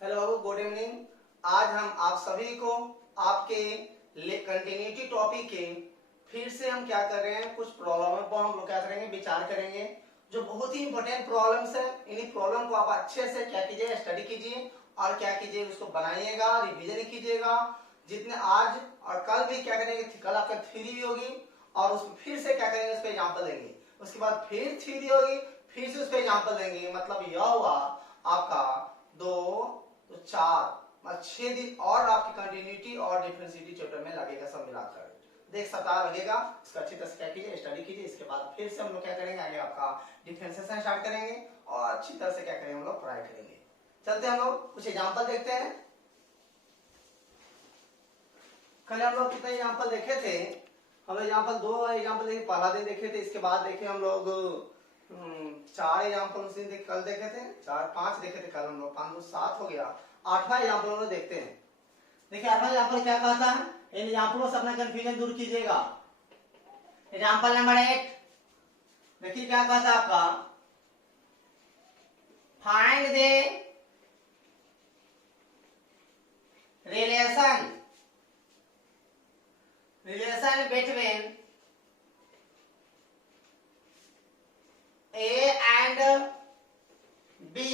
Hello, good evening. आज हम आप सभी को आपके कंटिन्यूटी टॉपिक के फिर से हम क्या कर रहे हैं, कुछ प्रॉब्लम को हम लोग क्या करेंगे, विचार करेंगे जो बहुत ही इंपॉर्टेंट प्रॉब्लम्स है। इन्हीं प्रॉब्लम को आप अच्छे से क्या कीजिए, स्टडी कीजिए और क्या कीजिए, उसको बनाइएगा, रिवीजन कीजिएगा। जितने आज और कल भी क्या करेंगे, कल आपका थ्योरी भी होगी और उसमें फिर से क्या करेंगे, उस पर एग्जाम्पल देंगे। उसके बाद फिर थ्योरी होगी, फिर से उस पर एग्जाम्पल देंगे। मतलब यह हुआ आपका 2 तो 4 मतलब 6 दिन और आपकी कंटिन्यूटी और डिफरेंशिएटी चैप्टर में लगेगा, सब मिलाकर देख सप्ताह लगेगा। इसका अच्छी तरह से क्या कीजिए, स्टडी कीजिए। इसके बाद फिर से हम लोग क्या करेंगे, आगे आपका डिफरेंशिएशन स्टार्ट करेंगे और अच्छी तरह से क्या करेंगे, हम लोग पढ़ाई करेंगे। चलते हम लोग कुछ एग्जाम्पल देखते हैं। कल हम लोग कितने एग्जाम्पल देखे थे, हम लोग एग्जाम्पल 2 एग्जाम्पल देखे, पहला दिन देखे थे। इसके बाद देखे हम लोग 4 एग्जाम्पल उस दिन कल देखे थे, 4-5 देखे थे कल हम लोग, 5 2 7 हो गया। 8वां एग्जाम्पल हम लोग देखते हैं। देखिए 8वां एग्जाम्पल क्या कहता है, इन एग्जाम्पलों से अपना कंफ्यूजन दूर कीजिएगा। एग्जाम्पल नंबर 8 देखिए क्या कहता है आपका, find the relation between A and B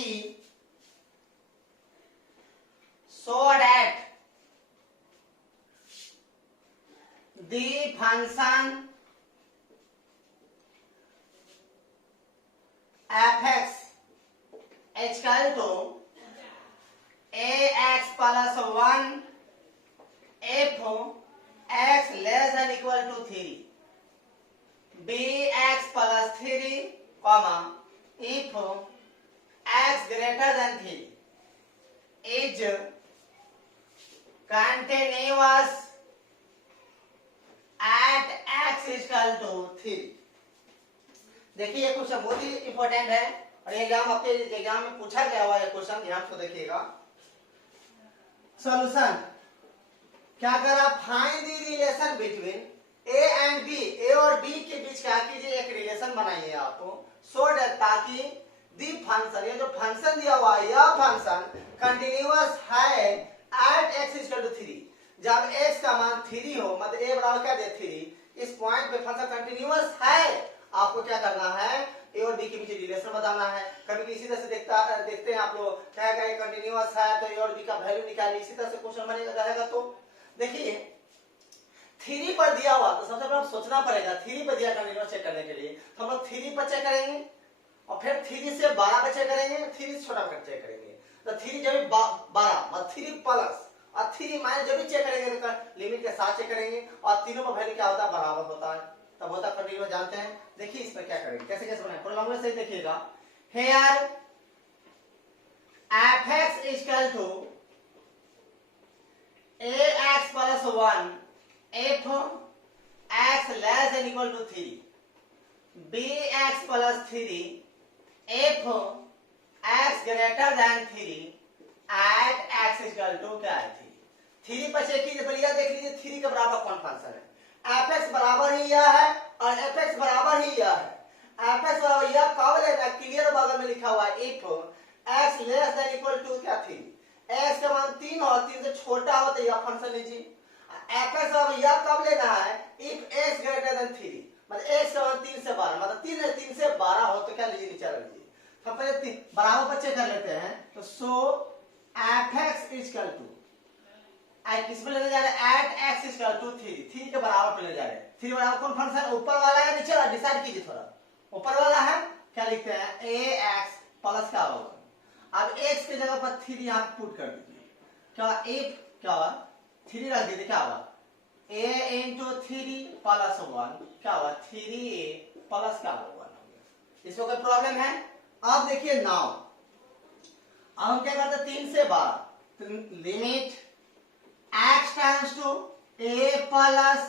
so that the function f(x) is equal to ax plus 1 if x less than equal to 3, bx plus 3, if x greater than 3 is continuous at x is equal to 3। देखिए ये question बहुत ही important है और exam आपके exam में पूछा गया हुआ है क्वेश्चन, ध्यान से देखिएगा। सॉल्यूशन क्या करा, find the relation between A and B, A और बी के बीच क्या कीजिए, एक रिलेशन बनाइए आप, सो दैट ताकि दी फंक्शन, ये जो फंक्शन दिया हुआ है यह फंक्शन कंटिन्यूअस है एट एक्स इक्वल टू 3। जब x का मान 3 हो, मतलब a बराबर क्या दे 3, इस पॉइंट पे फंक्शन कंटिन्यूअस है। आपको क्या करना है, ए और बी के बीच रिलेशन बताना है। कभी इसी तरह से देखते हैं आप लोग, क्या कंटिन्यूअस है तो ए और बी का वैल्यू निकालिए, इसी तरह से क्वेश्चन बनेगा रहेगा। तो देखिए 3 पर दिया हुआ तो सबसे पहले सोचना पड़ेगा, 3 पर दिया कंटिन्यूअस चेक करने के लिए तो हम लोग 3 पर चेक करेंगे और फिर 3 से 12 पर चेक करेंगे, 3 से छोटा पर चेक करेंगे। तो 3 जब 12 मतलब 3 प्लस और 3 माइनस जब भी चेक करेंगे तो लिमिट के साथ चेक करेंगे और तीनों का वैल्यू क्या होता है, बराबर होता है, तब होता है कंटिन्यूअस। जानते हैं, देखिए इस पर क्या करेंगे, कैसे कैसे बनाएंगे, फॉर्मूला से देखिएगा। Here f(x) is equal to ax plus 1 if x less than equal to 3, bx plus 3 if x greater than 3 at x is equal to क्या है 3 पर चेक कीजिए, पहले यह देख लीजिए 3 के बराबर कौन फंक्शन है। fx बराबर ही यह है और fx बराबर ही यह है। fx बराबर यह कब लेना, क्लियर बगल में लिखा हुआ है if x less than equal to क्या 3, x का मान 3 और 3 से छोटा हो तो यह फंक्शन लीजिए। fx बराबर यह कब लेना है, if x greater than 3, मतलब x का मान 3 से 12, मतलब 3 से 12 हो तो क्या लीजिए, नीचे लीजिए। हम पहले बराबर पर चेक कर लेते हैं। तो सो fx is equal to किस पे लेने जा रहे हैं, at x is equal to 3 के बराबर पे ले जा रहे हैं। 3 बराबर कौन फंक्शन, ऊपर वाला है नीचे वाला, डिसाइड कीजिए थोड़ा। ऊपर वाला है क्या लिखते हैं, ए एक्स प्लस क्या होगा, अब एक्स की जगह पर 3 यहाँ पुट कर दीजिए, क्या एक क्या होगा 3 रख दीजिए, क्या होगा a इंटू 3 प्लस 1 क्या होगा 3a प्लस क्या होगा 1। इसमें कोई प्रॉब्लम है। अब देखिए नाउ अब हम क्या करते हैं, 3 से 12 limit x tends to a plus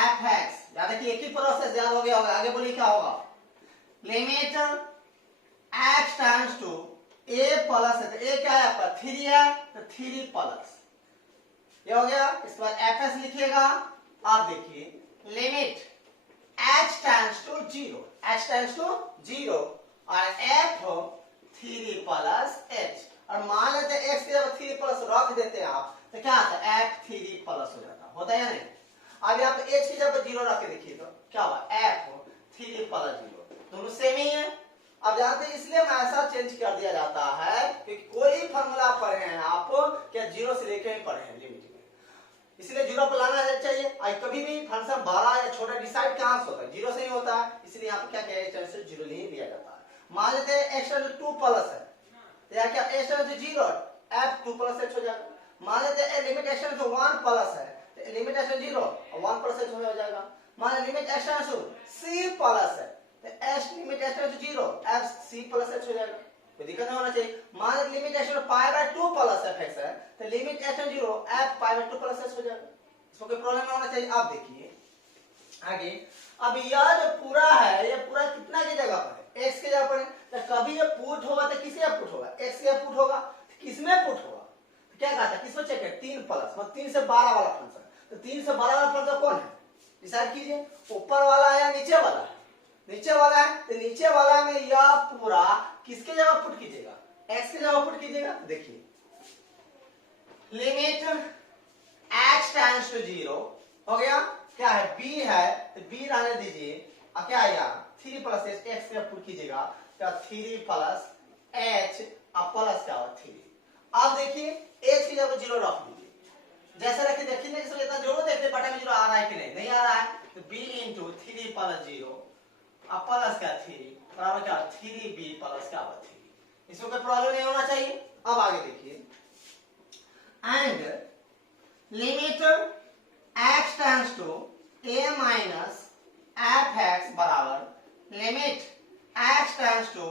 fx, याद रखिए एक ही प्रोसेस याद हो गया होगा। आगे बोलिए क्या होगा, limit x tends to a plus है, तो a क्या है आपका 3 है तो 3 प्लस ये हो गया। इसके बाद fs लिखिएगा। आप देखिए लिमिट h टेंड्स टू 0 और f 3 प्लस h, और मान लेते हैं एक्स की जगह 3 प्लस रख देते हैं आप, तो क्या आता है एफ 3 प्लस हो जाता होता है या नहीं। अब यहाँ पे एच की जगह 0 रख के देखिए तो क्या हुआ एफ 3 प्लस 0, दोनों सेम ही है। अब जानते हैं इसलिए मैं ऐसा चेंज कर दिया जाता है कि कोई फॉर्मूला पढ़े हैं आप क्या 0 से लेके ही पढ़े हैं लिमिट में, इसलिए 0 पर लाना चाहिए। और कभी भी फंक्शन बड़ा या छोटा डिसाइड कहां से होता है 0 से ही होता है, इसलिए यहाँ पे क्या किया जाए 0 ही लिया जाता है। मान लेते हैं एक्स 2 प्लस है तो यहाँ क्या एक्स 0 एफ 2 प्लस एच हो जाएगा। मान लेते हैं लिमिट एक्स 1 प्लस है तो लिमिट एक्स 0 1 प्लस एच हो जाएगा। मान लिमिट एक्स सी प्लस है तो h limit x 0 f c plus h हो जाएगा, कोई दिक्कत नहीं होना चाहिए। मान limit x pi by 2 plus f x है तो limit x 0 f pi by 2 plus h हो जाएगा, इसमें कोई प्रॉब्लम नहीं होना चाहिए। आप देखिए आगे, अब यह जो पूरा है ये पूरा कितना की जगह पर है एक्स की जगह पर है, तो कभी ये पुट होगा तो किसके पुट होगा एक्स के पुट होगा, किसमें पुट होगा तो क्या कहा था किसमें चेक है 3 प्लस मतलब 3 से 12 वाला फंक्शन, तो 3 से 12 वाला फंक्शन कौन है डिसाइड कीजिए, ऊपर वाला है या नीचे वाला है, नीचे वाला है तो नीचे वाला में यह पूरा किसके जगह पुट कीजिएगा एक्स की जगह पुट कीजिएगा। देखिए लिमिट x टेंड्स टू 0 हो गया, क्या है b है तो b रहने दीजिए, अब क्या आएगा 3 प्लस h x के पुट कीजिएगा क्या 3 प्लस h अब प्लस क्या होगा 3। अब देखिए h की जगह 0 रख दीजिए, जैसे रखिए देखिए ना इसमें इतना जोड़ो देखते बटा में 0 आ रहा है कि नहीं आ रहा है, तो b इंटू 3 प्लस 0 अब प्लस क्या 3 बराबर क्या 3b प्लस क्या होगा 3, इसमें कोई प्रॉब्लम नहीं होना चाहिए। अब आगे देखिए and limit x tends to a minus f x बराबर limit x tends to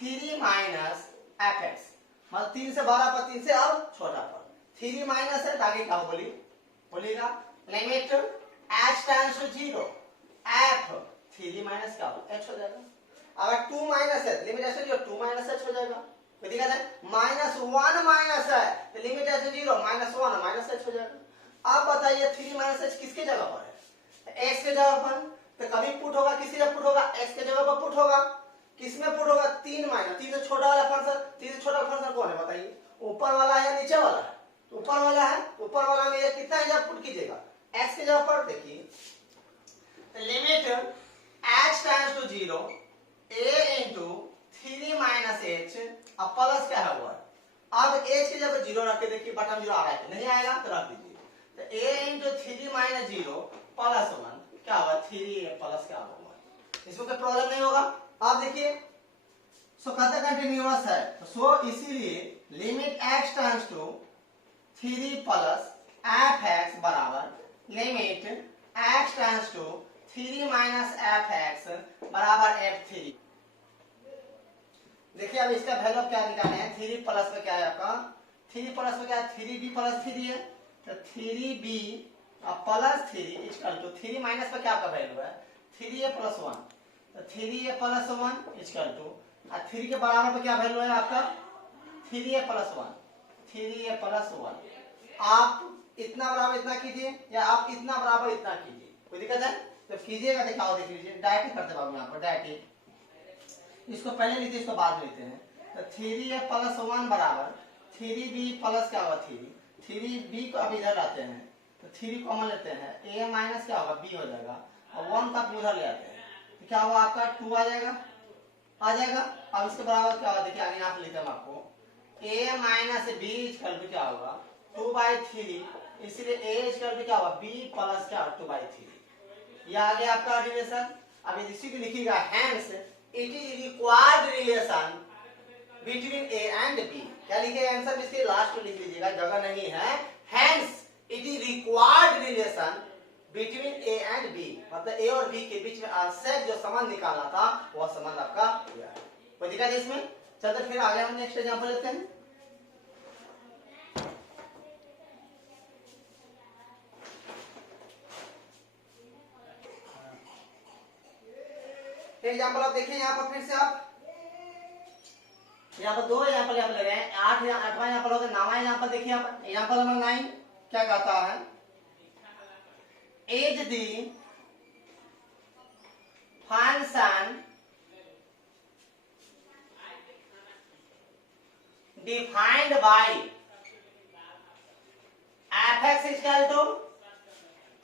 3 minus f x, मतलब 3 से 12 पर 3 से अब छोटा पर 3 माइनस है आगे क्या बोलिएगा limit x tends to 0 f 3 minus क्या हो h हो जाएगा। अगर 2 माइनस है लिमिट x 0 2 माइनस h हो जाएगा, कोई दिक्कत है -1 माइनस है तो लिमिट x 0 -1 माइनस h हो जाएगा। अब बताइए 3 माइनस h किसके जगह पर है x के जगह पर, तो कभी पुट होगा किसकी जगह पुट होगा x के जगह पर पुट होगा, किसमें पुट होगा 3 माइनस 3 से छोटा वाला फंक्शन, 3 से छोटा फंक्शन कौन है बताइए ऊपर वाला है या नीचे वाला है, तो ऊपर वाला है, ऊपर वाला में ये कितना जगह पुट कीजिएगा x के जगह पर। देखिए limit x tends to 0 a into 3 minus h अब प्लस क्या है हुआ, अब h की जगह 0 रख के देखिए बटा 0 आ रहा है नहीं आएगा तो रख दीजिए, तो a इंटू 3 माइनस 0 प्लस 1 क्या होगा 3 प्लस क्या होगा, इसमें कोई प्रॉब्लम नहीं होगा। आप देखिए सो कहता कंटिन्यूअस है सो इसीलिए limit x tends to 3 plus f x बराबर limit x tends to 3 minus f x बराबर f3। देखिए अब इसका वैल्यू क्या निकालना है 3 प्लस में क्या है आपका 3 प्लस में क्या है 3b प्लस 3 है, तो 3b अब प्लस 3 इक्वल टू 3 माइनस में क्या आपका वैल्यू है 3a प्लस 1, तो 3a प्लस 1 इक्वल टू 3 के बराबर पे क्या वैल्यू है आपका 3a प्लस 1 3a प्लस 1। आप इतना बराबर इतना कीजिए या आप इतना बराबर इतना कीजिए, कोई दिक्कत है तो कीजिएगा, दिखाओ देख लीजिए डायरेक्ट करते बाबू यहाँ पर डायरेक्ट इसको पहले लेते इसको बाद में लेते हैं, तो 3a प्लस 1 बराबर 3b प्लस क्या होगा 3b को अब इधर लाते हैं तो 3 कॉमन लेते हैं a माइनस क्या होगा b हो जाएगा और 1 का उधर ले आते हैं तो क्या होगा आपका 2 आ जाएगा अब इसके बराबर क्या होगा देखिए आगे यहाँ पे लिखते हैं आपको a minus b equal to क्या होगा 2/3, इसलिए a इक्वल टू क्या होगा b प्लस क्या होगा 2/3, ये आ गया आपका रिलेशन। अब इसी को लिखिएगा hence it is required relation between a and b, क्या लिखे आंसर में इसके लास्ट में लिख लीजिएगा जगह नहीं है, hence it is required relation between a and b, मतलब a और b के बीच में आंसर जो संबंध निकालना था वह संबंध आपका हुआ है, कोई दिक्कत है इसमें। चलते फिर आगे हम नेक्स्ट एग्जांपल लेते हैं। एग्जांपल आप देखिए यहाँ पर फिर से आप यहाँ पर 2 एग्जांपल यहाँ पर ले रहे हैं 8वां एग्जांपल हो गया 9वां एग्जांपल देखिए यहाँ पर एग्जांपल नंबर 9 क्या कहता है is the function defined by f x equal to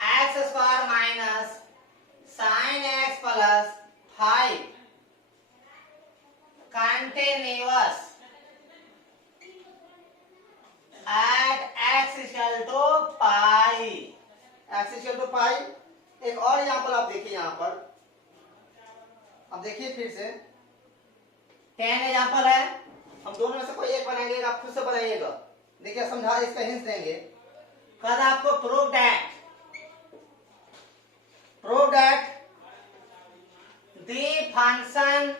x square minus sine x plus 5 continuous at x equal to pi. X equal to pi. एक और एग्जांपल आप देखिए यहां पर, अब देखिए फिर से 10 एग्जांपल है, हम दोनों में से कोई एक बनाएंगे, आप खुद से बनाइएगा। देखिए समझा, इसका हिंस देंगे। कल आपको prove that the function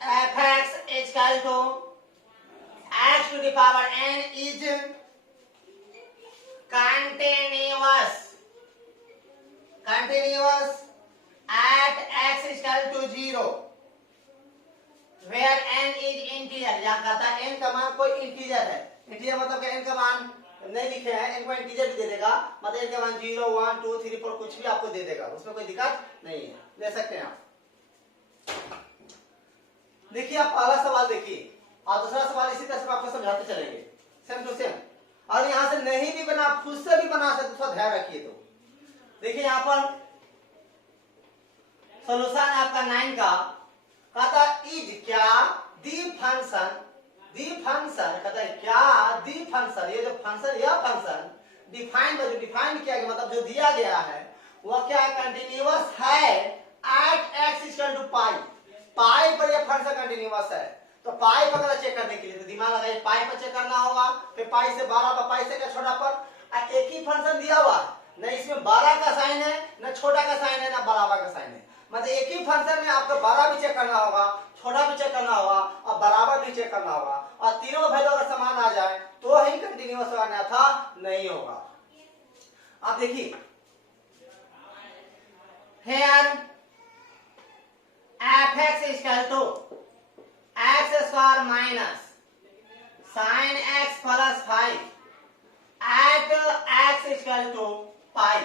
f(x) is equal to x to the power n is continuous at x is equal to 0 where n is integer। या कहता है n का मान कोई इंटीजर है। इंटीजर मतलब कि n का मान नहीं लिखे हैं, n को इंटीजर भी दे देगा, मतलब n का मान 0 1 2 3 4 कुछ भी आपको दे देगा, उसमें कोई दिक्कत नहीं है, ले सकते हैं आप। देखिए आप पहला सवाल देखिए और दूसरा सवाल इसी तरह से आपको समझाते चलेंगे, सेम टू सेम। और यहां से नहीं भी बना, खुद से भी बना सकते, थोड़ा ध्यान रखिए। तो देखिए यहां पर सॉल्यूशन आपका 9 का कहता इज क्या दी फंक्शन कहता है क्या दी फंक्शन, ये जो फंक्शन, यह फंक्शन डिफाइन किया गया, मतलब जो दिया गया है वह क्या कंटिन्यूअस है एट एक्स इक्वल टू पाई। पाई पर यह फंक्शन कंटिन्यूअस है, तो पाई पर चेक करने के लिए तो दिमाग लगाइए, पाई पर चेक करना होगा, फिर पाई से 12 पर, पाई से क्या छोटा पर, एक ही फंक्शन दिया हुआ है, न इसमें 12 का साइन है, न छोटा का साइन है, न बराबर का साइन है। मतलब एक ही फंक्शन में आपको 12 भी चेक करना होगा, छोटा भी चेक करना होगा और बराबर भी चेक करना होगा, और तीनों वैल्यू अगर समान आ जाए तो ही कंटिन्यूअस होगा, अन्यथा नहीं होगा। आप देखिए here f(x) is equal to x square minus sin x plus 5 at x is equal to pi।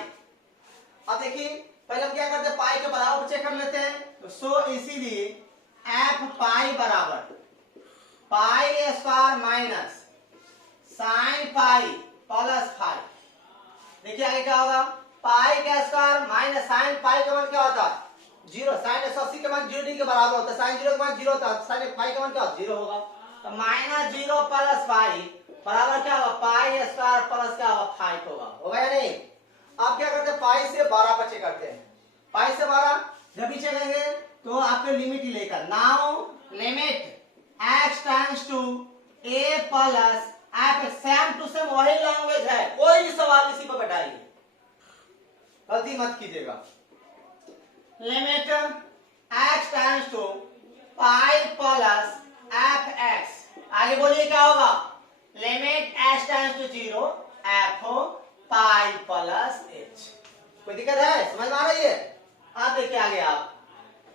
अब देखिए पहले हम क्या करते हैं, पाई के बराबर चेक कर लेते हैं, सो इसीलिए f पाई बराबर पाई square minus sine pi plus 5। देखिए आगे क्या होगा, पाई का स्क्वायर माइनस साइन पाई का मान क्या होता है 0, साइन 180 के मान 0 के बराबर होता है, साइन 0 के मान 0 होता है, साइन पाई का मान क्या होता है 0 होगा, तो माइनस 0 प्लस पाई बराबर क्या होगा पाई स्क्वायर प्लस क्या होगा 5 होगा या नहीं। आप क्या करते हैं, पाई से 12 पर चेक करते हैं, पाई से 12 जब भी चेक करेंगे तो आपके लिमिट ही लेकर, now limit x tends to a plus f, same to same वही लैंग्वेज है, कोई भी सवाल इसी पर बैठाइए, गलती मत कीजिएगा। Limit x tends to pi plus f(x), आगे बोलिए क्या होगा, limit x tends to 0 f pi plus h। कोई दिक्कत है, समझ में आ रही है। आप देखिए आगे, आप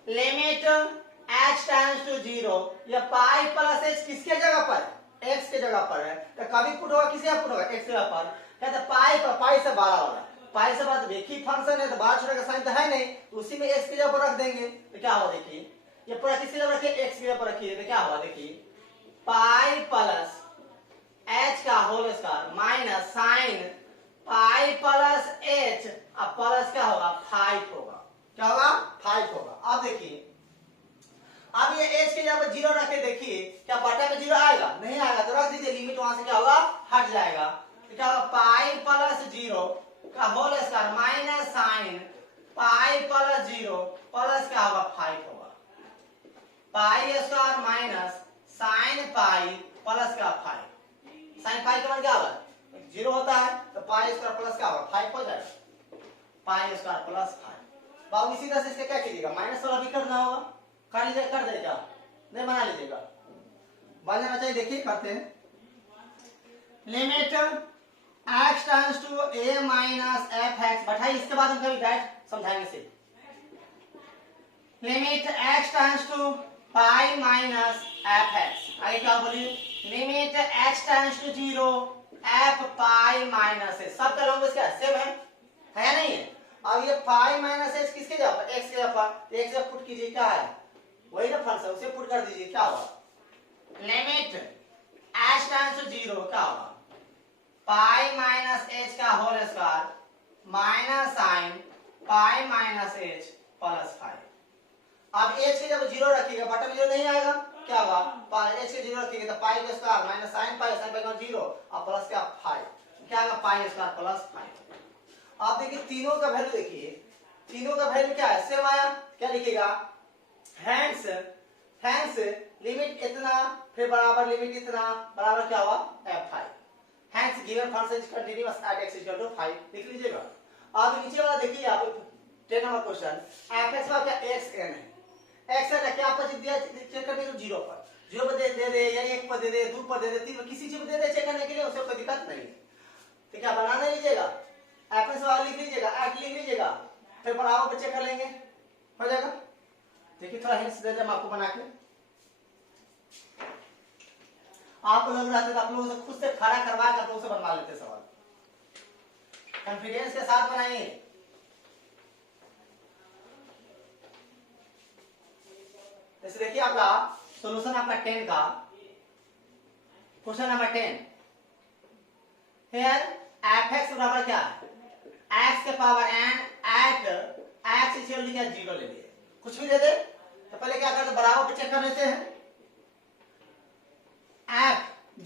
लिमिट x टेंड्स टू 0, या पाई प्लस h किसके जगह पर, x के जगह पर है, तो कभी पुट होगा, किसी पुट होगा x के जगह पर, कहते पाई पर, पाई से 12 होगा, पाई से 12 एक ही फंक्शन है तो 12 छोटा का साइन तो है नहीं, तो उसी में x की जगह पर रख देंगे, तो क्या होगा देखिए, ये पूरा किसकी जगह रखिए, x की जगह पर रखिए, तो क्या होगा देखिए पाई प्लस h का whole square minus sine pi plus h, अब प्लस क्या होगा 5 होगा, क्या होगा 5 होगा। अब देखिए अब ये h की जगह पर 0 रखे, देखिए क्या बटा में 0 आएगा, नहीं आएगा, तो रख दीजिए, लिमिट वहां से क्या होगा हट जाएगा, तो क्या होगा पाई प्लस 0 का whole square minus sine pi plus 0 plus क्या होगा 5 होगा, pi square minus sine pi plus क्या 5, साइन पाई का मान क्या होगा 0 होता है, तो पाई स्क्वायर प्लस क्या होगा 5 हो जाएगा, पाई स्क्वायर प्लस 5। बाबू इसी तरह से इसका क्या कीजिएगा, माइनस वाला भी करना होगा, कर लीजिए, कर देगा, नहीं बना लीजिएगा, बन जाना चाहिए। देखिए करते हैं, limit x tends to a minus f(x), बैठाइए, इसके बाद हम कभी डायरेक्ट समझाएंगे सिर्फ। Limit x tends to pi minus f(x), आगे क्या बोलिए, limit x tends to 0 f pi minus h, सबका लैंग्वेज क्या सेम है या नहीं है। अब ये पाई माइनस h किसके जगह पर, x के जगह पर, x से पुट कीजिए, क्या है वही ना फंक्शन, उसे पुट कर दीजिए, क्या होगा लिमिट h टेंड्स टू 0 क्या होगा, पाई माइनस h का whole square minus sine pi minus h plus 5। अब h के जब 0 रखिएगा बटन 0 नहीं आएगा, क्या होगा, h के 0 रखिएगा तो पाई का स्क्वायर माइनस साइन पाई का 0 और प्लस क्या 5, क्या आएगा पाई स्क्वायर प्लस 5। आप देखिए तीनों का वैल्यू देखिए, तीनों का वैल्यू क्या है, सेम आया, क्या लिखिएगा, हैंस लिमिट इतना फिर बराबर लिमिट इतना बराबर क्या हुआ f5, hence given function is continuous at x equal to 5 लिख लीजिएगा। अब नीचे वाला देखिए आप 10 नंबर क्वेश्चन, fx का क्या xn है, xn है क्या आपको दिया चेक करने को 0 पर, 0 पर दे दे या 1 पर दे दे 2 पर दे दे 3 पर किसी चीज पर दे दे चेक करने के लिए, उससे कोई दिक्कत नहीं है। तो क्या बनाना लीजिएगा, fx वाला लिख लीजिएगा, f लिख लीजिएगा, फिर बराबर पे चेक कर लेंगे, हो जाएगा। देखिए थोड़ा हिंट्स दे दे हम आपको बना के, आपको लग रहा था तो आप लोगों से खुद से खड़ा करवा कर लोगों से बनवा लेते सवाल, कॉन्फिडेंस के साथ बनाइए। जैसे देखिए आपका सॉल्यूशन आपका 10 का क्वेश्चन नंबर 10, हियर fx बराबर क्या है, x के power n at x equal to 0 ले लिए, कुछ भी दे दे तो पहले क्या करते बराबर पे चेक कर लेते हैं, f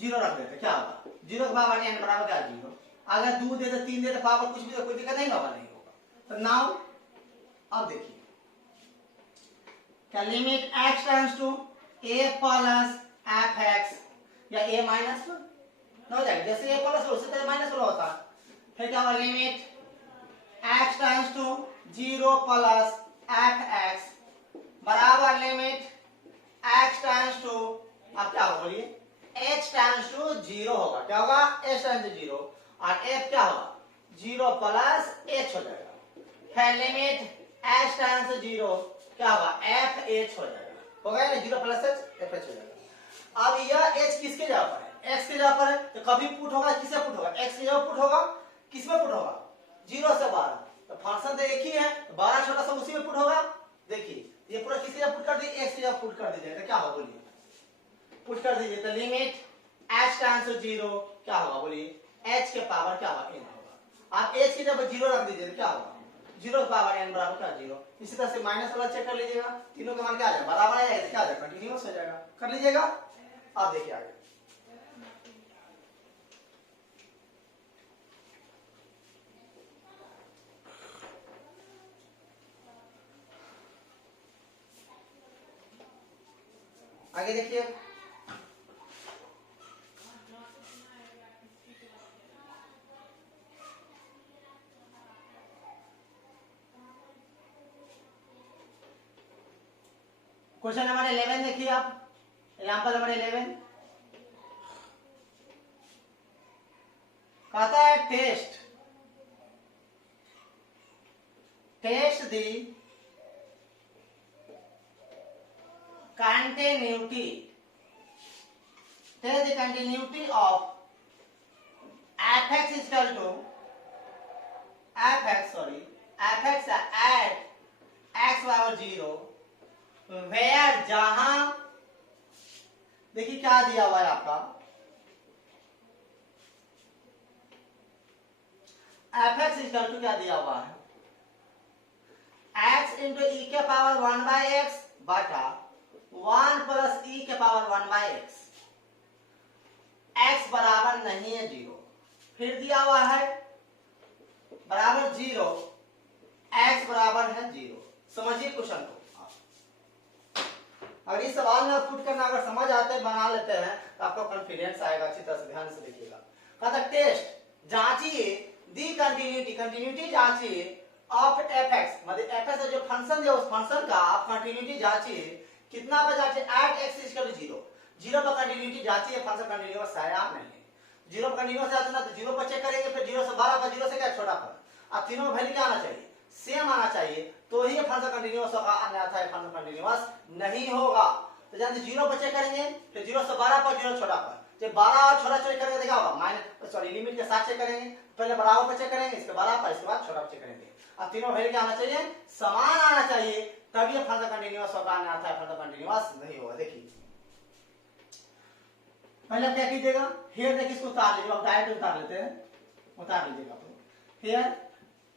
0 रख देते, क्या होगा 0 के पावर n बराबर क्या 0, अगर 2 दे दे 3 दे दे पावर कुछ भी तो कोई दिक्कत नहीं होगा, नहीं होगा। तो नाउ अब देखिए क्या limit x tends to a plus fx या a माइनस हो जाएगा, जैसे a प्लस हो उसी तरह माइनस होता, फिर क्या होगा limit x tends to 0 plus fx बराबर लिमिट x टेंड्स टू, अब क्या होगा बोलिए h टेंड्स टू 0 होगा, क्या होगा h टेंड्स टू 0 और f क्या होगा 0 प्लस h हो जाएगा, फिर लिमिट h टेंड्स टू 0 क्या होगा f h हो जाएगा, हो गया ना 0 प्लस h f h हो जाएगा। अब यह h किसके जगह पर है, x के जगह पर है तो कभी पुट होगा किससे पुट होगा, x की जगह पुट होगा, किसमें पुट होगा 0 से 12, तो फंक्शन तो एक ही है 12 छोटा सा उसी में पुट होगा। देखिए ये पूरा किसके जगह पुट कर दिए, x की जगह पुट कर दीजिए तो क्या होगा बोलिए, पुट कर दीजिए तो लिमिट h टेंड्स टू 0 क्या होगा बोलिए h के पावर क्या होगा n होगा, आप h की जगह 0 रख दीजिए तो क्या होगा 0 के पावर n बराबर क्या 0। इसी तरह से माइनस वाला चेक कर लीजिएगा, तीनों का मान क्या आ जाएगा बराबर आ जाएगा, क्या आ जाएगा कंटीन्यूअस हो जाएगा, कर लीजिएगा। अब देखिए आगे आगे देखिए क्वेश्चन नंबर 11 देखिए आप, एग्जांपल नंबर 11 कहता है test the continuity of fx is equal to fx at x बराबर 0 वेयर जहां देखिए क्या दिया हुआ है आपका fx इज इक्वल टू क्या दिया हुआ है x इंटू e के पावर 1 बाई एक्स बटा 1 प्लस e के पावर 1 बाई एक्स, x बराबर नहीं है 0, फिर दिया हुआ है बराबर 0 x बराबर है 0। समझिए क्वेश्चन को, अगर इस सवाल में पुट करना अगर समझ आते हैं बना लेते हैं तो आपका कॉन्फिडेंस आएगा, अच्छी तरह से ध्यान से देखिएगा। कहता टेस्ट जांचिए दी कंटिन्यूटी जांचिए ऑफ fx, मतलब fx जो फंक्शन है उस फंक्शन का आप कंटिन्यूटी जांचिए, कितना पर जांचिए एट x इक्वल टू 0 पर कंटिन्यूटी जांचिए, फंक्शन कंटिन्यूअस है या नहीं है, 0 पर कंटिन्यूअस है ना तो 0 पर चेक करेंगे, फिर 0 से 12 पर 0 से क्या छोटा पर, अब तीनों में वैल्यू क्या आना चाहिए सेम आना चाहिए तो ही फंक्शन कंटिन्यूअस होगा, अन्यथा फंक्शन कंटिन्यूअस नहीं होगा। तो जानते 0 पर चेक करेंगे, फिर 0 से 12 पर 0 छोटा पर, जब 12 और छोटा चेक करेंगे क्या होगा माइनस लिमिट के साथ चेक करेंगे, पहले बराबर पर चेक करेंगे, इसके 12 पर, इसके बाद छोटा पर चेक करेंगे। अब तीनों वैल्यू क्या आना चाहिए समान आना चाहिए, तभी फंक्शन कंटिन्यूअस होगा, अन्यथा फंक्शन कंटिन्यूअस नहीं होगा। देखिए पहले आप क्या कीजिएगा, हेयर देखिए इसको उतार लीजिए, आप डायरेक्ट उतार लेते हैं, उतार लीजिएगा हेयर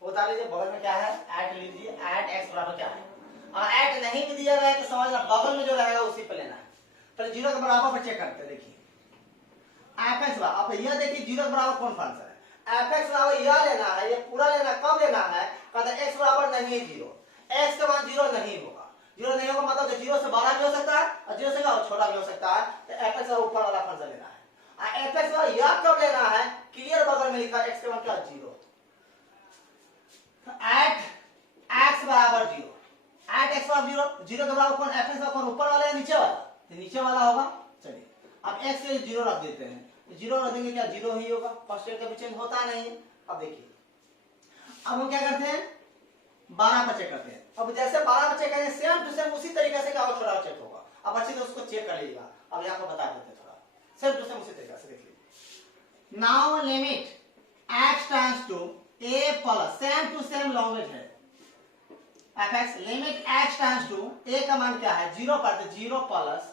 उतार लीजिए, बगल में क्या है ऐट लीजिए, ऐट एक्स बराबर क्या है, और ऐट नहीं भी दिया गया है तो समझना बगल में जो रहेगा उसी पे लेना है। पहले जीरो के बराबर पर चेक करते हैं, देखिए एफ एक्स बराबर, आप यह देखिए जीरो के बराबर कौन फंक्शन है, एफ एक्स बराबर यह लेना है, ये पूरा लेना, कब लेना है, कहते एक्स बराबर नहीं है जीरो, एक्स के बाद जीरो नहीं होगा, जीरो नहीं होगा मतलब जीरो से बड़ा भी हो सकता है और जीरो से छोटा भी हो सकता है, तो एफ एक्स ऊपर वाला फंक्शन लेना है। एफ एक्स यह कब लेना है, क्लियर बगल में लिखा है एक्स के बाद क्या जीरो, एट एक्स बराबर जीरो, एट एक्स बराबर जीरो, जीरो के बराबर कौन, एफ एक्स कौन, ऊपर वाला या नीचे वाला, तो नीचे वाला होगा। चलिए अब एक्स के जीरो रख देते हैं, जीरो रख देंगे क्या जीरो ही होगा, फर्स्ट ईयर का भी चेंज होता नहीं है। अब देखिए अब हम क्या करते हैं 12 पर चेक करते हैं, अब जैसे 12 पर चेक करेंगे सेम टू सेम उसी तरीके से क्या छोटा चेक होगा, अब अच्छे से उसको चेक कर लीजिएगा, अब यहाँ पर बता देते हैं थोड़ा सेम टू सेम उसी तरीके से, देख लीजिए। Now limit x tends to a plus same to same language है, fx limit x tends to a का मान क्या है जीरो पर, तो जीरो प्लस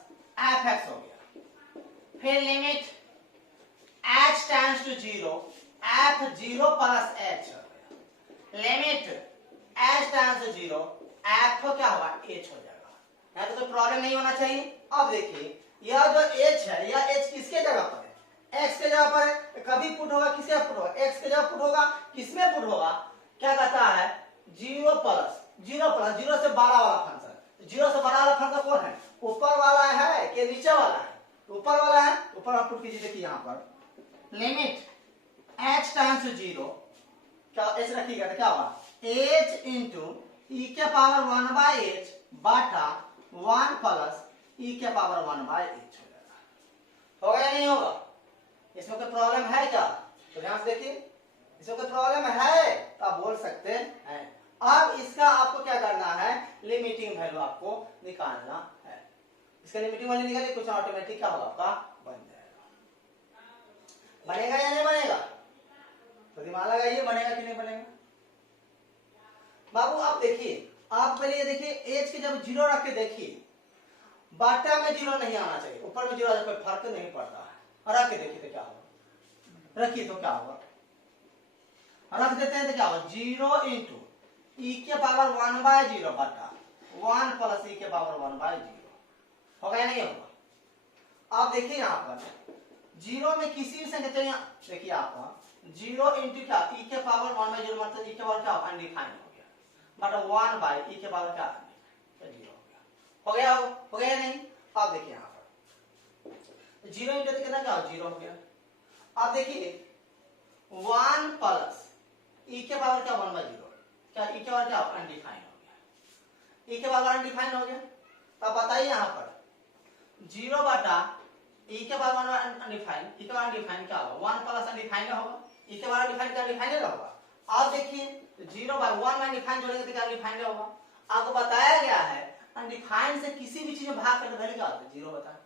fx हो गया, फिर limit h tends to zero f जीरो प्लस h हो गया, limit h tends to zero f क्या होगा h हो जाएगा, यहाँ तो कोई प्रॉब्लम नहीं होना चाहिए। अब देखिए यह जो h है, यह h किसके जगह पर है, x के जगह पर है, कभी पुट होगा किसके पुट होगा, x के जगह पुट होगा, किसमें पुट होगा, क्या कहता है जीरो प्लस जीरो से 12 वाला फंक्शन, जीरो से 12 वाला फंक्शन कौन है, ऊपर वाला है कि नीचे वाला है, ऊपर वाला है, ऊपर आप पुट कीजिए, देखिए यहाँ पर लिमिट h टाइम्स जीरो, क्या h रखिएगा तो क्या होगा h इंटू e के पावर 1 बाय h बटा 1 प्लस e के पावर 1 बाय h हो जाएगा, होगा या नहीं होगा, इसमें कोई प्रॉब्लम है क्या, तो ध्यान से देखिए इसमें कोई प्रॉब्लम है तो आप बोल सकते हैं। अब इसका आपको क्या करना है, लिमिटिंग वैल्यू आपको निकालना है, इसका लिमिटिंग वैल्यू निकालिए, कुछ ऑटोमेटिक क्या होगा आपका बन जाएगा, बनेगा या नहीं बनेगा, तो दिमाग लगाइए बनेगा कि नहीं बनेगा। बाबू आप देखिए, आप पहले ये देखिए एज के जब जीरो रख के देखिए, बाटा में जीरो नहीं आना चाहिए, ऊपर में जीरो कोई फर्क नहीं पड़ता है, और रख के देखिए तो क्या होगा, रखिए तो क्या होगा, रख देते हैं तो क्या होगा जीरो इंटू ई के पावर 1 बाय जीरो बटा 1 प्लस ई के पावर 1 बाय जीरो, होगा या नहीं होगा। आप देखिए यहाँ पर जीरो में किसी भी संख्या, देखिए आप जीरो इंटू क्या ई के पावर 1 बाय जीरो मतलब ई के पावर क्या अनडिफाइंड हो गया, बटा 1 बाय ई के पावर क्या जीरो हो गया, हो गया नहीं। आप देखिए यहाँ पर जीरो इंटू कितना क्या जीरो हो गया, आप देखिए 1 प्लस ई के पावर क्या 1 बाय जीरो, क्या ई के पावर क्या अनडिफाइंड हो गया, ई के पावर अनडिफाइंड हो गया, तो बताइए यहाँ पर जीरो बटा ई के पावर अनडिफाइंड, ई के पावर अनडिफाइंड क्या होगा 1 प्लस अनडिफाइंड होगा, ई के पावर अनडिफाइंड क्या अनडिफाइंड होगा। आप देखिए जीरो बाय 1 में अनडिफाइंड जोड़ेंगे तो क्या अनडिफाइंड होगा, आपको बताया गया है अनडिफाइंड से किसी भी चीज में भाग करके वैल्यू क्या होता है जीरो बता,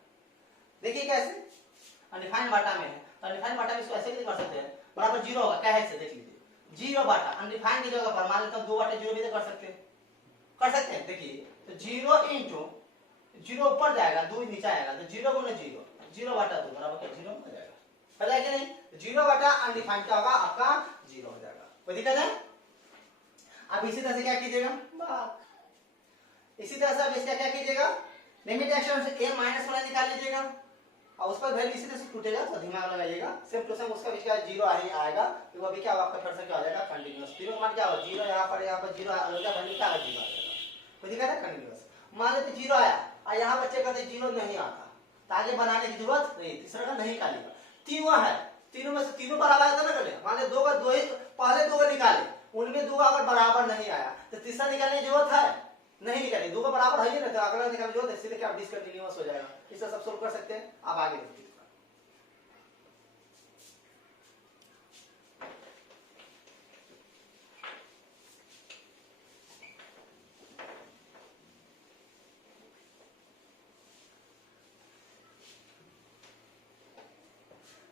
देखिए कैसे अनडिफाइंड बाटा में है, तो अनडिफाइंड बाटा में इसको ऐसे भी कर सकते हैं बराबर जीरो होगा, कैसे से देख लीजिए जीरो बाटा अनडिफाइंड की जगह पर मान लेते हैं 2 बाटे जीरो भी तो कर सकते हैं, देखिए तो जीरो इंटू जीरो ऊपर जाएगा 2 नीचे आएगा, तो जीरो गुना जीरो, जीरो बाटा 2 बराबर क्या जीरो हो जाएगा, पता है कि नहीं, जीरो बाटा अनडिफाइंड क्या होगा आपका जीरो हो जाएगा, कोई दिक्कत है। अब इसी तरह से क्या कीजिएगा, इसी तरह से अब इसका क्या कीजिएगा लिमिट एक्शन से a माइनस वाला निकाल लीजिएगा, और उस पर वैल्यू इसी तरह से टूटेगा, तो दिमाग लगाइएगा सेम टू सेम उसका भी क्या जीरो ही आएगा, तो वो भी क्या आपका फिर से क्या हो जाएगा कंटीन्यूअस, जीरो मान क्या होगा जीरो, यहाँ पर जीरो आएगा, वैल्यू क्या जीरो आ जाएगा, कोई दिक्कत है कंटीन्यूअस। मान लेते जीरो आया और यहाँ बच्चे कहते जीरो नहीं आता, तो आगे बनाने की जरूरत नहीं, तीसरा का नहीं निकालेगा, तीनों है, तीनों में से तीनों बराबर आया था ना, कर मान ले दो ही पहले 2 निकाले, उनमें 2 अगर बराबर नहीं आया तो तीसरा निकालने की जरूरत है नहीं, निकालिए 2 का बराबर है ना, तो अगला निकालने की जरूरत है, सीधे क्या डिसकंटिन्यूअस हो जाएगा, इससे सब सोल्व कर सकते हैं। अब आगे देखिए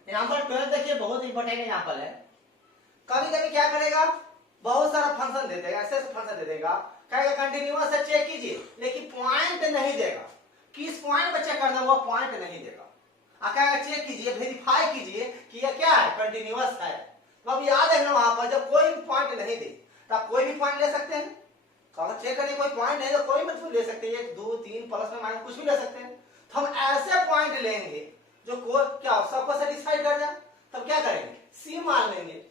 यहाँ पर 12 देखिए बहुत इंपॉर्टेंट एग्जांपल है, कभी कभी क्या करेगा बहुत सारा फंक्शन दे देगा, ऐसे फंक्शन दे देगा, कहेगा कंटिन्यूअस है चेक कीजिए, लेकिन पॉइंट नहीं देगा, किस पॉइंट पर चेक करना वो पॉइंट नहीं देगा, आकर चेक कीजिए, वेरीफाई कीजिए कि ये क्या है, कंटिन्यूअस है। तो अब याद है ना, वहां पर जब कोई भी पॉइंट नहीं दे तो आप कोई भी पॉइंट ले सकते हैं। अगर चेक करने कोई पॉइंट नहीं तो कोई मतलब ले सकते हैं, 1 2 3 प्लस में माइनस कुछ भी ले सकते हैं। तो हम ऐसे पॉइंट लेंगे जो को क्या सबको सेटिस्फाई कर जाए, तब क्या करेंगे, सी मान लेंगे।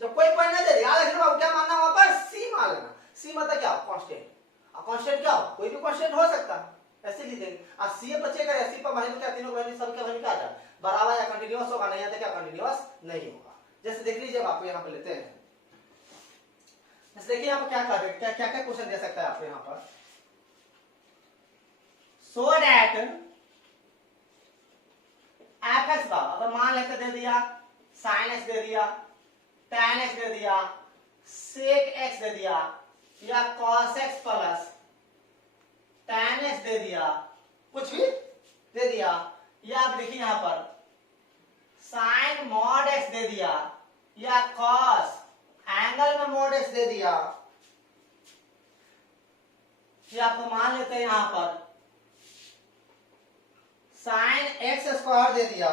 जब कोई पॉइंट नहीं दे, याद रखना क्या मानना वहां पर, सी मान लेना। सी मतलब क्या, कांस्टेंट। अब कांस्टेंट क्या हो, कोई भी कांस्टेंट हो सकता है, ऐसे लिख देंगे। अब सी पर चेक करें, सी पर वैल्यू क्या, तीनों वैल्यू सब क्या वैल्यू क्या आ जाए बराबर या कंटीन्यूअस होगा, नहीं आता क्या कंटीन्यूअस नहीं होगा। जैसे देख लीजिए, आपको यहाँ पे लेते हैं, जैसे देखिए यहाँ पर क्या कर रहे हैं, क्या क्या क्या क्वेश्चन दे सकता है आपको यहाँ पर, सो दैट एफ एक्स का अगर मान लेते दे दिया, साइन एक्स दे दिया, tan एक्स दे दिया, sec एक्स दे दिया, या cos x plus tan x दे दिया, कुछ भी दे दिया, या आप देखिए यहां पर sin mod एक्स दे दिया, या cos एंगल में mod एक्स दे दिया, या आपको मान लेते हैं यहां पर sin एक्स स्क्वायर दे दिया,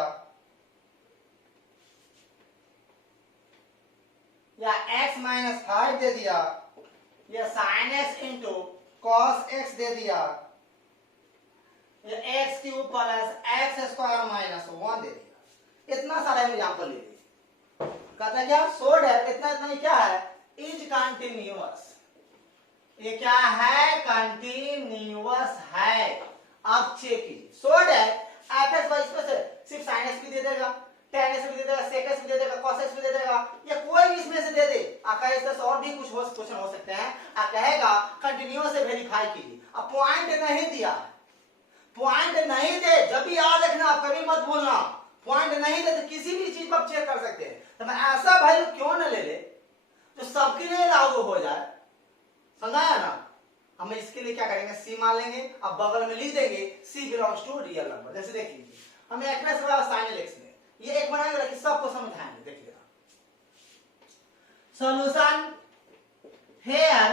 या x माइनस 5 दे दिया, या sin x into cos x दे दिया, या x cube plus x square minus 1 दे दिया। इतना सारा एग्जांपल ले लीजिए। कहता है क्या, सो दैट इतना इतना क्या है, इज कंटिन्यूअस। ये क्या है, कंटिन्यूअस है। अब चेक कीजिए, so that f x y इसमें से सिर्फ sin x भी दे देगा, tan x भी दे देगा, sec x भी दे देगा, cos x भी दे देगा, या कोई भी इसमें से दे दे। आका इससे और भी कुछ क्वेश्चन हो सकते हैं। आ कहेगा कंटिन्यूअस से वेरीफाई कीजिए। अब पॉइंट नहीं दिया, पॉइंट नहीं दे, जब भी याद रखना, आप कभी मत भूलना, पॉइंट नहीं दे तो किसी भी चीज पर आप चेक कर सकते हैं। तो मैं ऐसा वैल्यू क्यों न ले ले जो सबके लिए लागू हो जाए, समझाया ना। हम इसके लिए क्या करेंगे, सी मान लेंगे, अब बगल में लिख देंगे सी बिलोंग्स टू रियल नंबर। जैसे देख लीजिए, हमें एक्स साइन एक्स में ये एक बनाएंगे, लेकिन सबको समझाएंगे, देख लेना। Solution here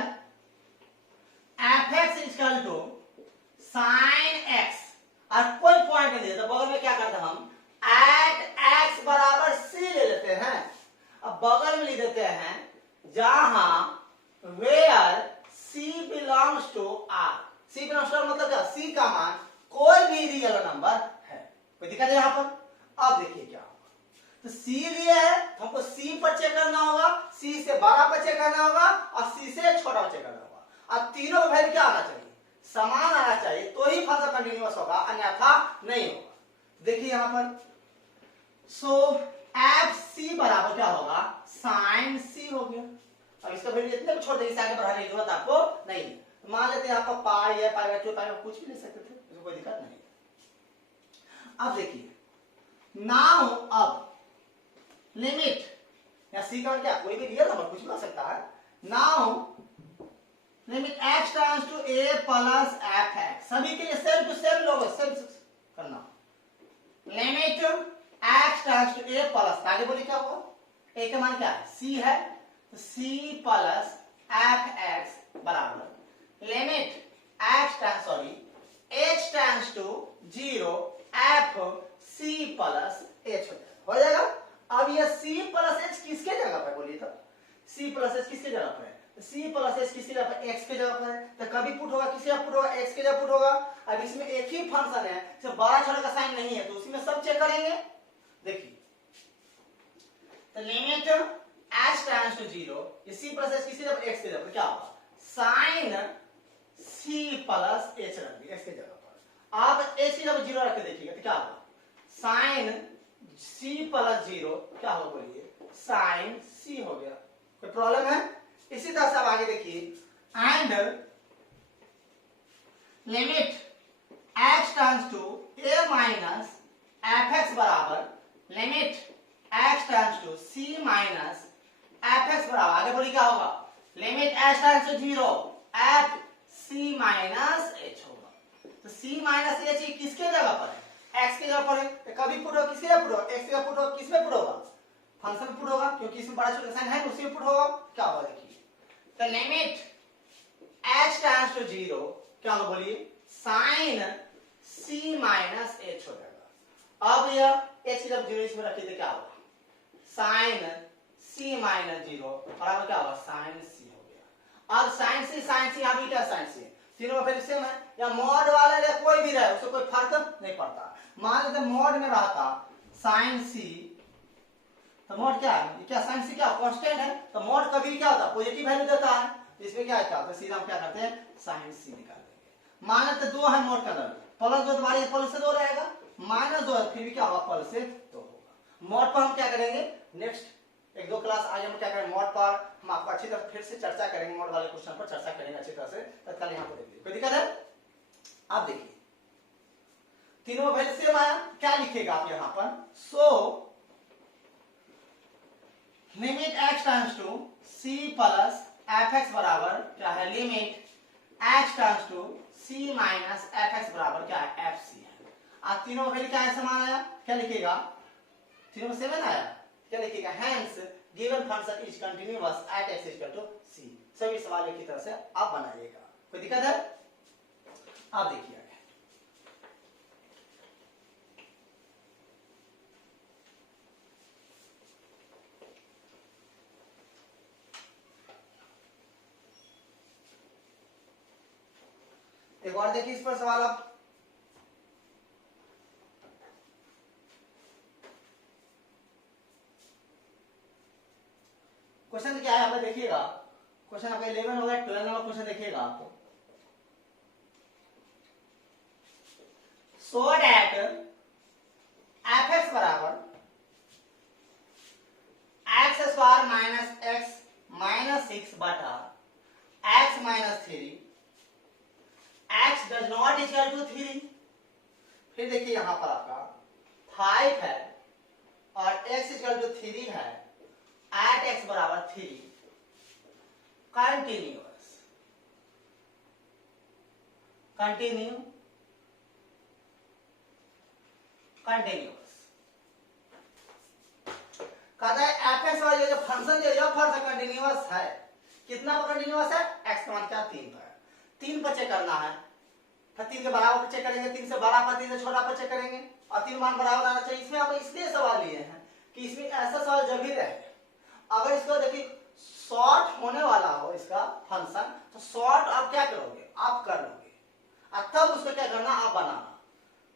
f x equal to sine x, और कोई पॉइंट नहीं दिया तो बगल में क्या करते हैं हम, एट एक्स बराबर सी ले लेते हैं। अब बगल में लिख देते हैं जहां where C belongs to R. C belongs to मतलब क्या, सी का मान कोई भी रियल नंबर है। कोई दिक्कत है यहाँ पर। अब देखिए क्या होगा, तो सी लिए है, हमको सी पर चेक करना होगा, सी से बड़ा पर चेक करना होगा, और सी से छोटा पर चेक करना होगा। अब तीनों का वैल्यू क्या आना चाहिए, समान आना चाहिए, तो ही फंक्शन कंटिन्यूअस होगा, अन्यथा नहीं होगा। देखिए यहां पर, सो एफ सी बराबर क्या होगा, साइन सी हो गया। अब इसका वैल्यू इतने भी छोड़ देंगे, इसे आगे बढ़ाने की जरूरत आपको नहीं है। मान लेते हैं आपका पाई है, पाई बाय 2, पाई बाय कुछ भी ले सकते थे, इसमें कोई दिक्कत नहीं। अब देखिए नाउ, अब लिमिट या सी का क्या, कोई भी रियल नंबर कुछ भी हो सकता है। Now limit x tends to a plus f x, सभी के लिए सेम टू सेम लोगे, सेम करना। Limit x tends to a plus, आगे बोलिए क्या होगा, a का मान क्या है, c है, तो c प्लस एफ एक्स बराबर limit x tends to 0 f c plus h हो जाएगा। अब ये c प्लस h किसके जगह पर, बोलिए तो c प्लस h किसके जगह पर है, c प्लस h किसकी जगह पर, x के जगह पर है, तो कभी पुट होगा किसके जगह पुट होगा, x के जगह पुट होगा। अब इसमें एक ही फंक्शन है, सिर्फ बड़ा छोटा का साइन नहीं है, तो उसी में सब चेक करेंगे। देखिए तो लिमिट h टेंड्स टू 0, ये c प्लस h किसकी जगह पर, x के जगह पर, क्या होगा, साइन c प्लस h रख दिया x के जगह पर। आप h की जगह 0 रख के देखिएगा तो क्या होगा, साइन c प्लस 0 क्या होगा, बोलिए साइन c हो गया। कोई प्रॉब्लम है। इसी तरह से आप आगे देखिए, and limit x tends to a minus f x बराबर limit x tends to c minus f x बराबर, आगे बोलिए क्या होगा, limit h tends to 0 f c minus h होगा। तो c माइनस h किसके जगह पर है, x की जगह पर है, तो कभी पुट होगा किसकी जगह पुट होगा, x की जगह पुट होगा, किसमें पुट होगा, फंक्शन में पुट होगा, क्योंकि इसमें बड़ा छोटा साइन है, उसी में पुट होगा। क्या होगा देखिए, तो लिमिट h टेंड्स टू 0 क्या होगा, बोलिए साइन c माइनस h हो जाएगा। अब यह h की जब 0 इसमें रखी तो क्या होगा, साइन c माइनस 0 बराबर क्या होगा, साइन c हो गया। अब साइन c यहाँ भी क्या साइन c है, तीनों फिर सेम है, या मॉड वाला या कोई भी रहे उससे कोई फर्क नहीं पड़ता। मान लेते मॉड में रहता साइन c, तो मॉड क्या है, क्या साइन c क्या कांस्टेंट है, तो मॉड कभी क्या होता है पॉजिटिव वैल्यू देता है, इसमें क्या होता है सीधा हम क्या करते हैं साइन c निकाल देंगे। मान लेते 2 है मॉड का अंदर, प्लस 2 दोबारा प्लस से 2 रहेगा, माइनस 2 फिर भी क्या होगा प्लस से 2 होगा। मॉड पर हम क्या करेंगे नेक्स्ट 1-2 क्लास आज हम क्या करेंगे, मॉड पर हम आपको अच्छी तरह फिर से चर्चा करेंगे, मॉड वाले क्वेश्चन पर चर्चा करेंगे अच्छी तरह से। तत्काल यहाँ पर देखिए कोई दिक्कत है, आप देखिए तीनों वैल्यू सेम आया, क्या लिखेगा आप यहाँ पर, so limit x tends to c plus fx बराबर क्या है, limit x tends to c minus fx बराबर क्या है fc है। अब तीनों वैल्यू क्या है समान आया, क्या लिखेगा, तीनों सेम आया, क्या लिखेगा, hence given function is continuous at x equal to c। सभी सवाल की तरह से आप बनाइएगा, कोई दिक्कत है, आप देखिए एक और देखिए इस पर सवाल आप, क्वेश्चन क्या है आप देखिएगा, क्वेश्चन आपका 11 होगा 12 नंबर क्वेश्चन देखिएगा आपको, सो दैट fx बराबर x square minus x minus 6 बटा x minus 3 x does not equal to 3। फिर देखिए यहां पर आपका 5 है और x इक्वल टू 3 है, एट x बराबर 3 कंटिन्यूअस, कंटिन्यूअस कहता है fx वाला जो फंक्शन जो फंक्शन कंटिन्यूअस है, कितना पर कंटिन्यूअस है, x का मान क्या 3 पर, 3 पर चेक करना है, फिर 3 के बराबर पर चेक करेंगे, 3 से बड़ा पर 3 से छोटा पर चेक करेंगे, और 3 मान बराबर आना चाहिए। इसमें आप इसलिए सवाल लिए हैं कि इसमें ऐसा सवाल जब भी रहे, अगर इसको देखिए शॉर्ट होने वाला हो इसका फंक्शन, तो शॉर्ट आप क्या करोगे, आप कर लोगे, और तब उसको क्या करना आप बनाना,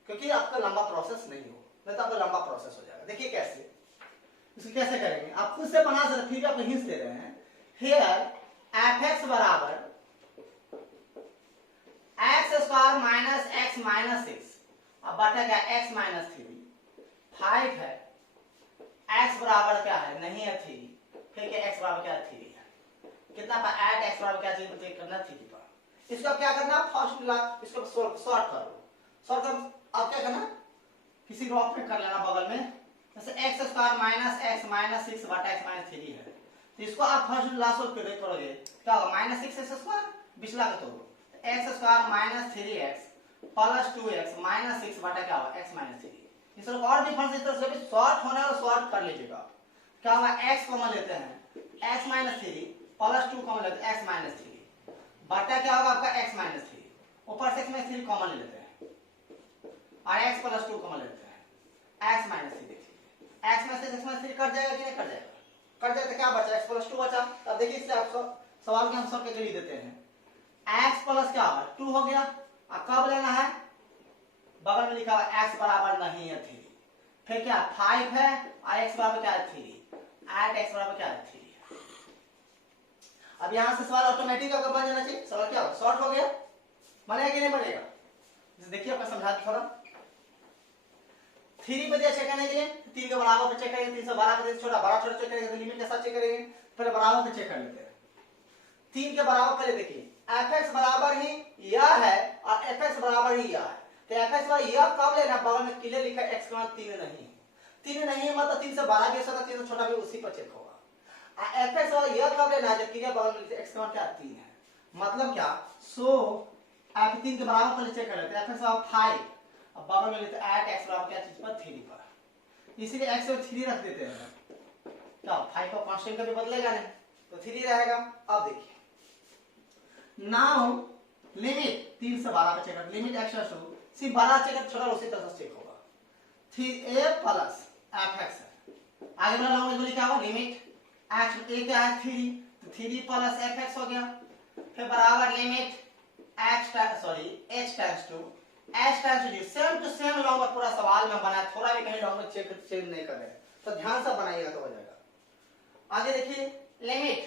क्योंकि आपका लंबा प्रोसेस नहीं हो, नहीं तो आपका लंबा प्रोसेस हो जाएगा। देखिए कैसे, इसको कैसे करेंगे, आप खुद से बना सकते, फिर आप हिंट्स दे रहे हैं। हियर fx बराबर x square minus x minus 6, अब बटा क्या x माइनस 3, 5 है, x बराबर क्या है, नहीं है 3, फिर क्या x बराबर क्या है 3 है, कितना पर ऐड x बराबर क्या चीज चेक करना 3 पर। इसको क्या करना, फर्स्ट ला इसको सॉर्ट कर लो, सॉर्ट कर अब क्या करना, किसी को ऑप्ट कर लेना बगल में, जैसे x square minus x minus 6 बटा x माइनस 3 है, तो इसको आप फर्स्ट ला सॉल्व करोगे क्या होगा, माइनस 6x स्क्वायर पिछला का तोड़ो, x square minus 3x plus 2x minus 6 बटा क्या होगा x माइनस 3। इसको और भी फंक्शन इस तरह से भी सॉर्ट होने और सॉर्ट कर लीजिएगा, क्या होगा x कॉमन लेते हैं x माइनस 3 प्लस 2 कॉमन लेते हैं x माइनस 3 बटा क्या होगा आपका x माइनस 3, ऊपर से x माइनस 3 कॉमन ले लेते हैं और x प्लस 2 कॉमन लेते हैं x माइनस 3। देखिए x माइनस 3 कट जाएगा कि नहीं कट जाएगा, कट जाए तो क्या बचा x प्लस 2 बचा। अब देखिए इससे आपको सवाल के आंसर के लिए देते हैं, x प्लस क्या होगा 2 हो गया, और कब लेना है, बगल में लिखा हुआ x बराबर नहीं है 3, फिर क्या 5 है और x बराबर क्या है 3, एट x बराबर क्या है 3। अब यहां से सवाल ऑटोमेटिक आपका बन जाना चाहिए, सवाल क्या होगा शॉर्ट हो गया, बनेगा कि नहीं बनेगा, देखिए आपका समझा थोड़ा। 3 पे दिया चेक करने के लिए 3 के बराबर पे चेक करेंगे, 3 से 12 पे छोटा बड़ा छोटा चेक करेंगे, तो लिमिट के साथ चेक करेंगे, पहले बराबर पे चेक कर लेते हैं। 3 के बराबर पहले देखिए fx बराबर ही यह है और fx बराबर ही यह है, तो fx बराबर यह कब लेना, बगल में क्लियर लिखा है x का मान 3 नहीं, 3 नहीं है मतलब 3 से बड़ा भी हो सकता है, 3 से छोटा भी उसी पर चेक होगा। fx बराबर यह कब लेना है, जब क्लियर बगल में x का मान क्या 3 है, मतलब क्या, सो आप 3 के बराबर पहले चेक कर लेते हैं, fx बराबर 5, अब बगल में लेते हैं एट x बराबर क्या चीज पर 3 पर, इसीलिए x को 3 रख देते हैं, क्या 5 का कांस्टेंट कभी बदलेगा नहीं तो 3 रहेगा। अब देखिए नाउ लिमिट 3 से 12 पे चेक कर, लिमिट x टू सिर्फ 12 चेक कर, छोटा उसी तरह से चेक होगा, 3a प्लस एफ एक्स है। आगे वाला लॉन्ग बोली क्या हुआ, लिमिट एक्स ए क्या है 3, तो 3 प्लस एफ एक्स हो गया, फिर बराबर limit x sorry h times two h times two, same to same long पूरा सवाल में बना, थोड़ा भी कहीं लॉन्ग चेक नहीं कर रहे, तो ध्यान से बनाइएगा तो हो जाएगा। आगे देखिए लिमिट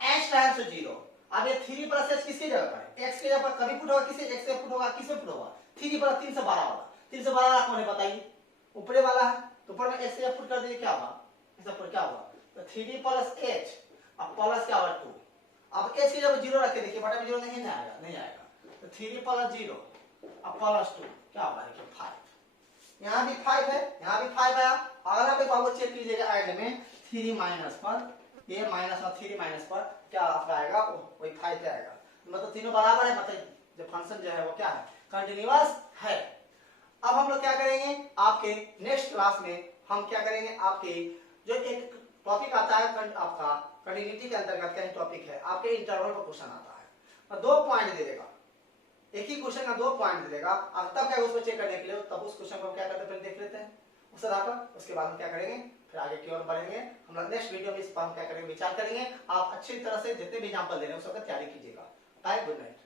एच टाइम्स टू 0, अब ये 3 प्लस एच किसकी जगह पर, एक्स की जगह पर कभी पुट होगा, किसे एक्स से पुट होगा, किससे पुट होगा, 3 प्लस 3 से 12 होगा, 3 से 12 कौन है बताइए, ऊपरे वाला है, तो ऊपर में एक्स से पुट कर दिए क्या होगा, इससे पुट क्या होगा, तो 3 प्लस एच अब प्लस क्या होगा 2, अब एच की जगह 0 रख के देखिए, बटा में 0 नहीं आएगा, नहीं आएगा, तो 3 प्लस 0 अब प्लस 2 क्या होगा, देखिए 5, यहाँ भी 5 है, यहाँ भी 5 आया, अगला पे आपको चेक कीजिएगा एंड में 3 माइनस पर, ये माइनस और 3 माइनस पर क्या आपका आएगा, वही 5 आएगा, मतलब तीनों बराबर है, मतलब जो फंक्शन जो है वो क्या है, कंटिन्यूअस है। अब हम लोग क्या करेंगे, आपके नेक्स्ट क्लास में हम क्या करेंगे, आपके जो एक टॉपिक आता है आपका कंटिन्यूटी के अंतर्गत का टॉपिक है, आपके इंटरवल का क्वेश्चन आता है, और 2 पॉइंट दे देगा, एक ही क्वेश्चन का 2 पॉइंट दे देगा, अब तब क्या उसको चेक करने के लिए तब उस क्वेश्चन को क्या करते हैं पहले देख लेते हैं उस आधार पर, उसके बाद हम क्या करेंगे, फिर आगे की ओर बढ़ेंगे, हम लोग नेक्स्ट वीडियो में इस पर हम क्या करेंगे, विचार करेंगे। आप अच्छी तरह से जितने भी एग्जांपल दे रहे हैं उसका तैयारी कीजिएगा। Bye, good night.